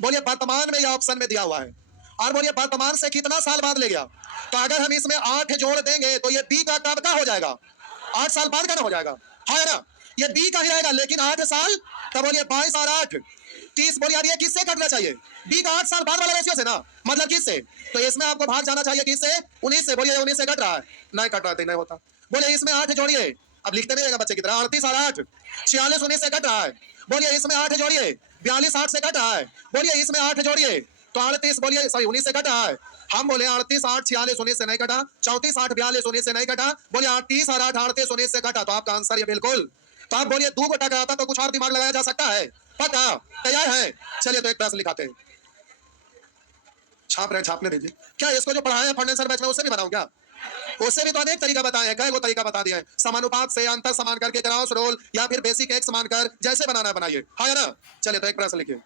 बोलिए वर्तमान में, यह ऑप्शन में दिया हुआ है, और बोलिए वर्तमान से कितना साल बाद ले गया। तो अगर हम इसमें 8 जोड़ देंगे तो ये बी का कब का हो जाएगा? 8 साल बाद का ना हो जाएगा, है ना। ये बी का ही रहेगा, लेकिन 8 साल, तब बोलिए 22 और 8 30। बोलिए यार ये किससे कटना चाहिए? बी का 8 साल बाद वाला रेशियो से ना, मतलब किससे? तो इसमें आपको भाग जाना चाहिए किससे? 19 से। बोलिए 19 से कट रहा है, नहीं कट रहा है, नहीं होता। बोलिए इसमें 8 जोड़िए, अब लिखते नहीं रहेगा बच्चे की तरह, 38 और 8 46, 19 से कट रहा है। बोलिए इसमें 8 जोड़िए, 42 8 से कट रहा है। बोलिए इसमें 8 जोड़िए, तो 38, बोलिए सॉरी 19 से कट रहा है। हम बोले 38 8 46 19 से नहीं कटा, 34 8 42 19 से नहीं कटा। बोले 38 और 8 38 19 से कटा, तो आपका आंसर ये बिल्कुल। तो आप बोलिए 2 को टकराता तो कुछ और दिमाग लगाया जा सकता है, पक्का तैयार है? चलिए तो एक प्रश्न लिखाते हैं, छाप रहे, छापने दीजिए। क्या इसको जो पढ़ाया फाइनेंसर बैच में उससे भी बनाऊं क्या? उससे भी तो अनेक तरीका बताए हैं, कई वो तरीका बता दिया है। समानुपात से, अंतर समान करके, क्रॉस रोल, या फिर बेसिक एक्स मानकर, जैसे बनाना है बनाइए, है ना। चलिए तो एक प्रश्न लिखिए,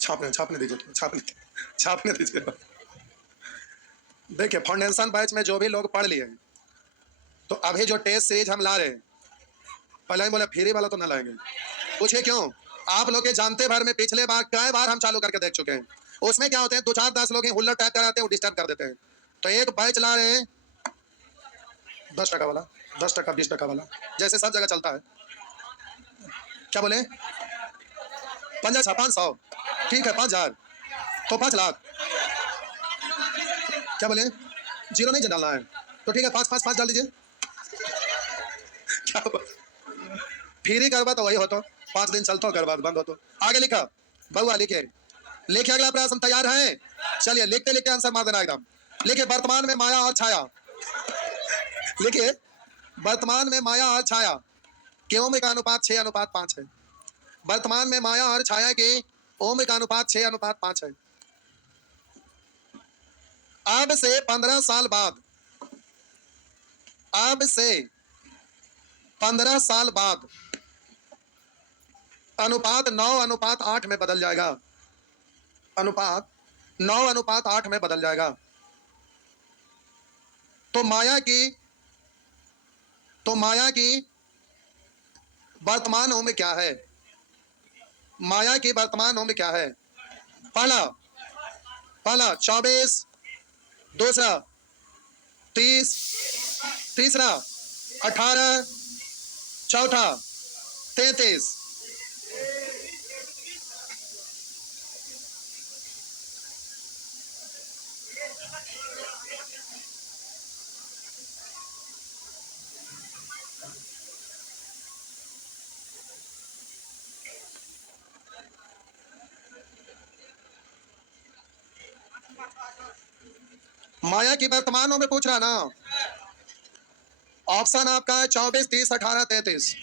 छापने दीजिए, छापने दीजिए। देखिए फाउंडेशन बैच में जो भी लोग पढ़ लिए, तो अभी जो टेस्ट सीरीज हम ला रहे हैं, पहले ही बोले फ्री वाला तो ना लाएंगे। पूछिए क्यों? आप लोग के जानते भर में पिछले बार कई बार हम चालू करके देख चुके हैं। उसमें क्या होते हैं, 2 4 10 लोग हुल्लड़ टाइप कराते हैं, वो डिस्टर्ब कर देते हैं। तो एक बैच ला रहे हैं 10% वाला, 10%, 20% वाला, जैसे सब जगह चलता है। क्या बोले? 500, ठीक है 5,000 तो 5 लाख। क्या बोले? जीरो नहीं डालना है तो ठीक है 5 डाल दीजिए। क्या फ्री करवा तो वही हो तो 5 दिन चलता हो, गरबा बंद हो तो। आगे लिखा बहुआ लिखे, लिखे अगला प्रश्न तैयार है? चलिए लिखते लिखते आंसर मार देना एकदम। लिखिए वर्तमान में माया और छाया। लिखिए वर्तमान में माया और छाया के ओम का अनुपात 6:5 है। वर्तमान में माया और छाया के ओम का अनुपात 6:5 है। अब से 15 साल बाद, अब से 15 साल बाद अनुपात 9:8 में बदल जाएगा। अनुपात 9:8 में बदल जाएगा। तो माया की वर्तमान ओम क्या है? माया की वर्तमान ओम क्या है? पहला 24, दूसरा 30, तीसरा 18, चौथा 33। माया की वर्तमान में पूछ रहा ना। ऑप्शन आपका है 24, 30, 18, 33।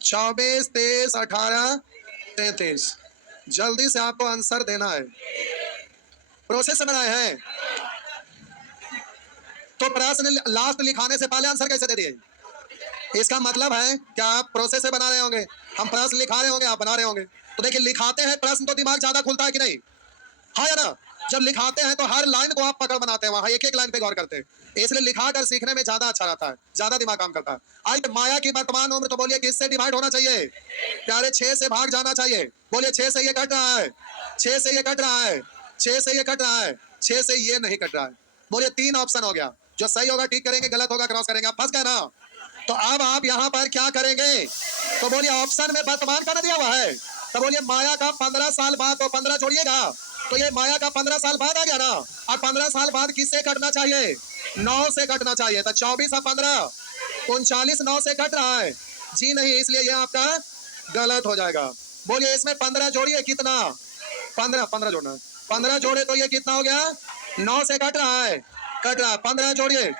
24, 23, 18, 33। जल्दी से आपको आंसर देना है। प्रोसेस से बनाए हैं तो प्रश्न लास्ट लिखाने से पहले आंसर कैसे दे दिए? इसका मतलब है क्या आप प्रोसेस से बना रहे होंगे, हम प्रश्न लिखा रहे होंगे, आप बना रहे होंगे। तो देखिए लिखाते हैं प्रश्न तो दिमाग ज्यादा खुलता है कि नहीं? हाँ या ना? जब लिखाते हैं तो हर लाइन को आप पकड़ बनाते हैं, वहां एक एक लाइन पे गौर करते हैं, इसलिए लिखा कर सीखने में ज्यादा अच्छा रहता है, ज्यादा दिमाग काम करता है। आइए माया की वर्तमान उम्र तो बोलिए किससे डिवाइड होना चाहिए? प्यारे 6 से भाग जाना चाहिए। बोलिए 6 से ये कट रहा है, 6 से ये कट रहा है, 6 से ये कट रहा है, 6 से ये नहीं कट रहा है। बोलिए 3 ऑप्शन हो गया, जो सही होगा ठीक करेंगे, गलत होगा क्रॉस करेंगे। आप फंस गए ना? तो अब आप यहाँ पर क्या करेंगे? तो बोलिए ऑप्शन में वर्तमान का ना दिया हुआ है, तो बोलिए माया का 15 साल बाद, तो 15 जोड़िएगा तो ये माया का 15 साल बाद आ गया ना। और 15 साल बाद किससे कटना चाहिए? 9 से कटना चाहिए। तो 24 और 15 39, 9 से कट रहा है जी नहीं, इसलिए ये आपका गलत हो जाएगा। बोलिए इसमें 15 जोड़िए, कितना? 15 जोड़ना, 15 जोड़े तो ये कितना हो गया? 9 से कट रहा है, 15 जोड़िए,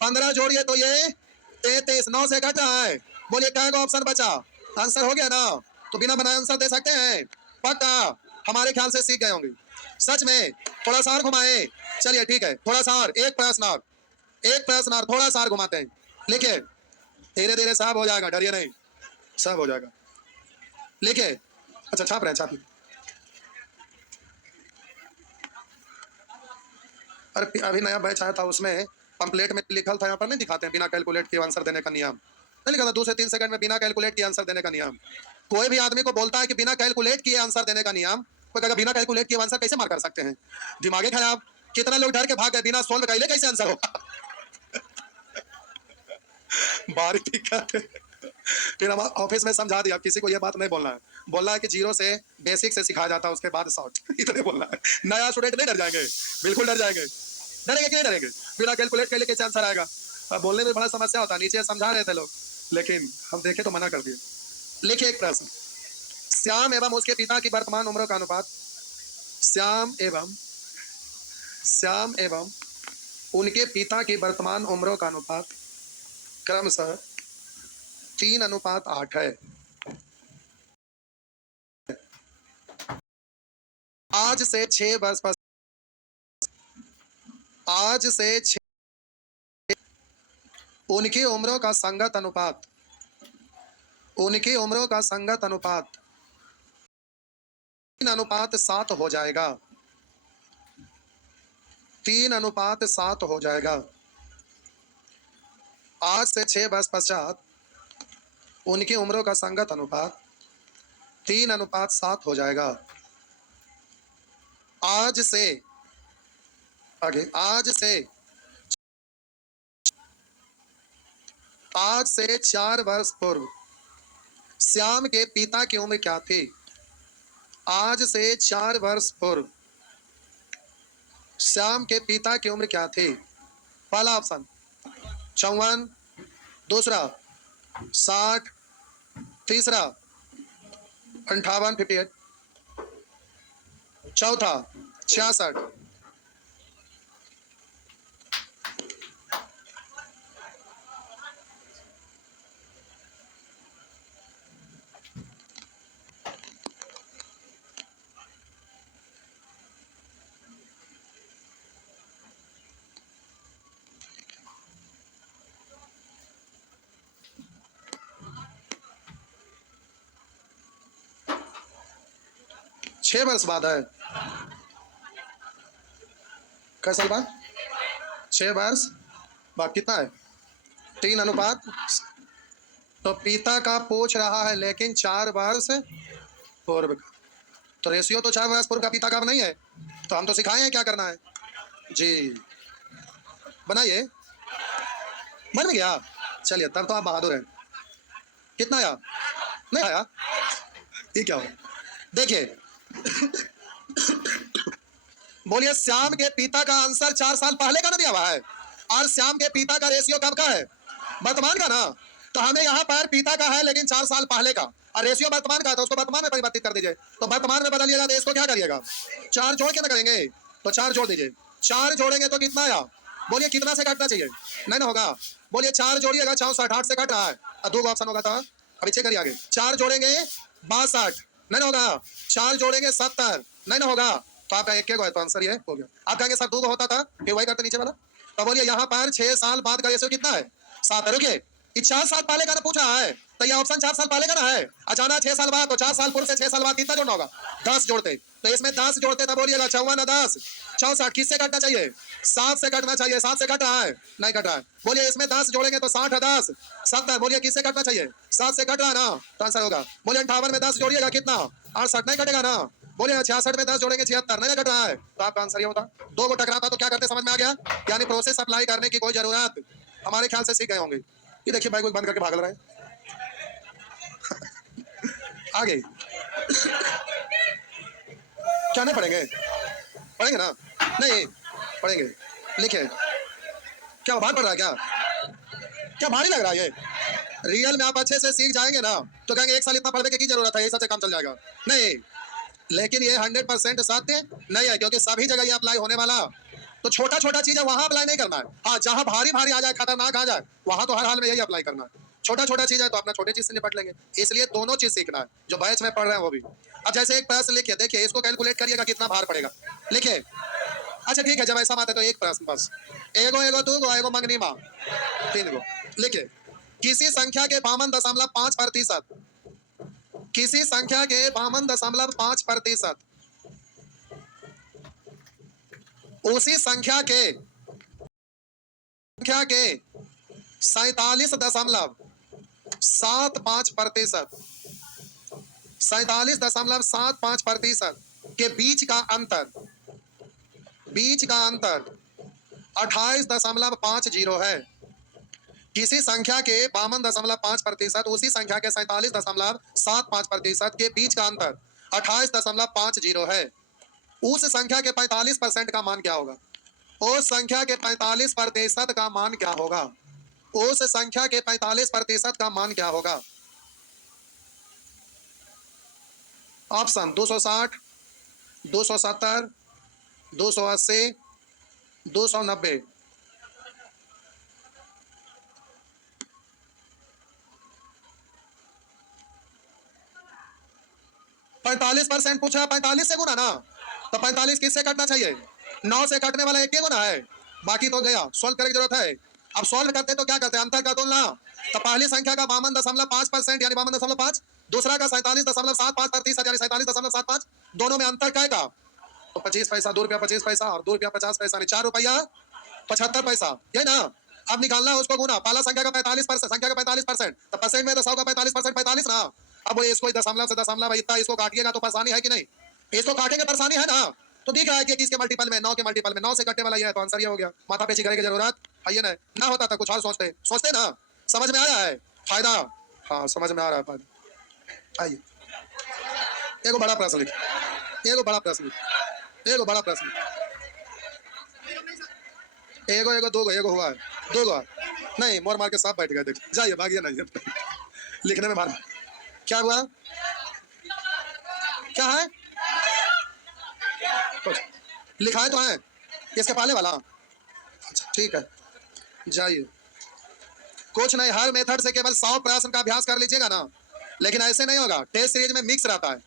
15 जोड़िए तो ये 33, 9 से कट रहा है। बोलिए क्या ऑप्शन बचा? आंसर हो गया ना? तो बिना बनाए आंसर दे सकते हैं पक्का? हमारे ख्याल से सीख गए होंगे सच में। थोड़ा सा और घुमाए, चलिए ठीक है, थोड़ा सा और, एक प्रश्न और, एक प्रश्न और, थोड़ा सा और घुमाते हैं। लिखिए धीरे धीरे सब हो जाएगा, डरिए नहीं, सब हो जाएगा। लिखिए, अच्छा छाप रहे हैं, छापिए। अरे अभी नया बैच आया था, उसमें पंपलेट में लिखल था, यहाँ पर नहीं दिखाते हैं बिना कैलकुलेट किए आंसर देने का नियम, नहीं लिखा था 2 से 3 सेकंड में बिना कैलकुलेट किए आंसर देने का नियम। कोई भी आदमी को बोलता है कि बिना कैलकुलेट किए आंसर देने का नियम, कोई कहेगा बिना कैलकुलेट किए आंसर कैसे मार कर सकते हैं? दिमागे खराब। कितना लोग डर के भाग गए, बिना सोल्व कैले कैसे आंसर होगा? बारीक दिक्कत है। फिर हम ऑफिस में समझा दिया, किसी को यह बात नहीं बोलना है, बोलना है कि जीरो से बेसिक से सिखाया जाता है, उसके बाद शॉर्ट, इतने बोलना है। नया स्टूडेंट नहीं डर जाएंगे, बिल्कुल डर जाएंगे। डरेंगे क्यों डरेंगे? बिना कैलकुलेट कैले कैसे आंसर आएगा? बोलने में बड़ा समस्या होता है, नीचे समझा रहे थे लोग, लेकिन हम देखे तो मना कर दिए। लिखिए एक प्रश्न, श्याम एवं उसके पिता की वर्तमान उम्र का अनुपात, श्याम एवं उनके पिता की वर्तमान उम्रों का अनुपात क्रमशः 3:8 है। आज से 6 वर्ष पश्चात, आज से 6 उनकी उम्रों का संगत अनुपात, उनकी उम्रों का संगत अनुपात 3:7 हो जाएगा, 3:7 हो जाएगा। आज से 6 वर्ष पश्चात उनकी उम्रों का संगत अनुपात 3:7 हो जाएगा। आज से आगे, आज से 4 वर्ष पूर्व श्याम के पिता की उम्र क्या थी? आज से 4 वर्ष पूर्व श्याम के पिता की उम्र क्या थी? पहला ऑप्शन 54, दूसरा 60, तीसरा 58, 58, चौथा 66। छह वर्ष बाद है। कै साल बाद? 6 वर्ष बाद कितना है? 3 अनुपात। तो पिता का पूछ रहा है लेकिन 4 वर्ष पूर्व का, तो रेशियो तो 4 वर्ष पूर्व का पिता का नहीं है, तो हम तो सिखाए हैं क्या करना है जी। बनाइए। मन में गया? चलिए तब तो आप बहादुर हैं। कितना आया? नहीं आया? ये क्या हो? देखिए बोलिए, श्याम के पिता का आंसर 4 साल पहले का ना दिया हुआ है, और श्याम के पिता का रेशियो कब का है? वर्तमान का ना। तो हमें यहाँ पर पिता का है लेकिन 4 साल पहले का, और रेशियो वर्तमान का है, तो उसको वर्तमान में परिवर्तित कर दीजिए। तो वर्तमान में बदलिएगा तो इसको क्या करिएगा? 4 जोड़ के ना करेंगे, तो 4 जोड़ दीजिए। 4 जोड़ेंगे तो कितना आया? बोलिए कितना से काटना चाहिए? नहीं ना होगा। बोलिए 4 जोड़िएगा 64, 8 से कट रहा है, और 2 ऑप्शन होगा था। अभी चेक करिए आगे। 4 जोड़ेंगे 62, नहीं होगा। 4 जोड़ेंगे 70, नहीं होगा। तो आपका एक है, तो आंसर ये हो गया। आप कहेंगे सर 2 होता था, फिर वही करते नीचे वाला। तो बोलिए यहाँ पर 6 साल बाद का रेशियो कितना है? 7 है। रुकिए, 4 साल पहले का ना पूछा है, तो ये ऑप्शन 4 साल पहले का ना है। अचानक 6 साल बाद, तो 4 साल पूर्व से 6 साल बाद कितना जोड़ना होगा? 10 जोड़ते, तो इसमें 10 जोड़ते तब बोलिएगा 54, 10, 64। किससे कटना चाहिए? 7 से कटना चाहिए। 7 से कट रहा है? नहीं कट रहा है। बोलिए इसमें 10 जोड़ेंगे तो 60 है, 10, 70। बोलिए किससे कटना चाहिए? 7 से कट रहा है ना, तो आंसर होगा। बोलिए 58 में 10 जोड़िएगा कितना? 68, नहीं कटेगा ना। बोलिए 66 में 10 जोड़ेंगे 76, नहीं कट रहा है, तो आपका आंसर ये होता। 2 को टकराता तो क्या करते, समझ में आ गया? यानी प्रोसेस अप्लाई करने की कोई जरूरत हमारे ख्याल से सीख गए होंगे। ये देखिए भाई, कोई बंद करके भाग रहा है। आगे क्या नहीं पढ़ेंगे? पढ़ेंगे ना? नहीं पढ़ेंगे। लिखे। क्या भार पड़ रहा है? क्या भारी लग रहा है? ये रियल में आप अच्छे से सीख जाएंगे ना, तो कहेंगे 1 साल इतना पढ़ने की जरूरत है, ये सबसे काम चल जाएगा। नहीं, लेकिन ये 100% सत्य नहीं है, क्योंकि सभी जगह ये अप्लाई होने वाला। तो छोटा छोटा चीज है वहां अप्लाई नहीं करना है। हाँ, जहां भारी भारी आ जाए, खतरनाक आ जाए, वहां तो हर हाल में यही अप्लाई करना है। छोटा छोटा चीज है तो अपना छोटी चीज से निपट लेंगे। इसलिए दोनों चीज सीखना है, जो बैच में पढ़ रहे हैं वो भी। अब जैसे एक प्रश्न लिखिए, देखिए इसको कैलकुलेट करिएगा कितना भार पड़ेगा। लिखिए। अच्छा ठीक है, जब ऐसा बात है तो एक प्रश्न बस। एगो एगो 2 गो एगो मंगनी माँ 3 गो। लिखिए, किसी संख्या के 52.5%, किसी संख्या के 52.5%, उसी संख्या के 47.75%, 47.75% के बीच का अंतर 28.50 है। किसी संख्या के 52.5%, उसी संख्या के 47.75% के बीच का अंतर 28.50 है। उस संख्या के 45% का मान क्या होगा? उस संख्या के 45% का मान क्या होगा? उस संख्या के 45% का मान क्या होगा? ऑप्शन 260, 270, 280, 290। 45% पूछा, 45 से गुना ना, तो 45 किससे कटना चाहिए? 9 से कटने वाला एक ही गुना है, बाकी तो गया। सॉल्व करने की जरूरत है। अब सॉल्व करते तो क्या करते हैं? अंतर का तुलना। तो पहली संख्या का 52.5% यानी 52.5, दूसरा का 47.75% यानी 47.75, दोनों में अंतर क्या का? तो 25 पैसा, 2 रुपया 25 पैसा, और 2 रुपया 50 पैसा, 4 रुपया 75 पैसा, ये ना। अब निकालना है उसको गुना। पहला संख्या का 45%, संख्या का 45%, तो परसेंट में तो 100 का 45%, 45 ना। अब वो इसको दशमलव से दशमलव इतना इसको काटिएगा तो परेशानी है कि नहीं? इसको काटेंगे परेशानी है ना। तो दिख रहा है कि 21 के मल्टीपल में 9 के मल्टीपल में 9 से कटने वाला ये है, तो आंसर ये हो गया। माथा पेची करने की जरूरत है ये ना होता था कुछ और सोचते ना। समझ में आ रहा है फायदा? हाँ समझ में आ रहा है फायदा। आइए एगो बड़ा प्रश्न लिख, एगो बड़ा प्रश्न लिख, एगो बड़ा प्रश्न, एगो एगो दो गो, एगो हुआ है, दो गो नहीं, मोर मार के साफ बैठ गए। देख जाइए, भागिए नहीं लिखने में मार। क्या हुआ? क्या है? कुछ लिखा है तो है इसके पहले वाला। अच्छा ठीक है, जाइए। कुछ नहीं, हर मेथड से केवल 100 प्रश्न का अभ्यास कर लीजिएगा ना, लेकिन ऐसे नहीं होगा। टेस्ट सीरीज में मिक्स रहता है।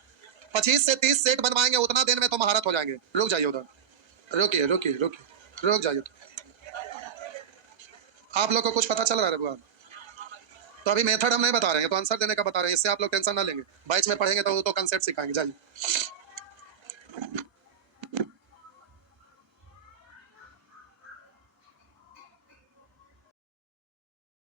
25 से 30 सेट बनवाएंगे, उतना दिन में तो महारत हो जाएंगे। रुक जाइए उधर, रुकिए रुकिए रुकिए, रुक जाइए। आप लोग को कुछ पता चल रहा है बुआ? तो अभी मेथड हम नहीं बता रहे हैं, तो आंसर देने का बता रहे हैं। इससे आप लोग टेंशन ना लेंगे, बैच में पढ़ेंगे तो कंसेप्ट सिखाएंगे। जाइए।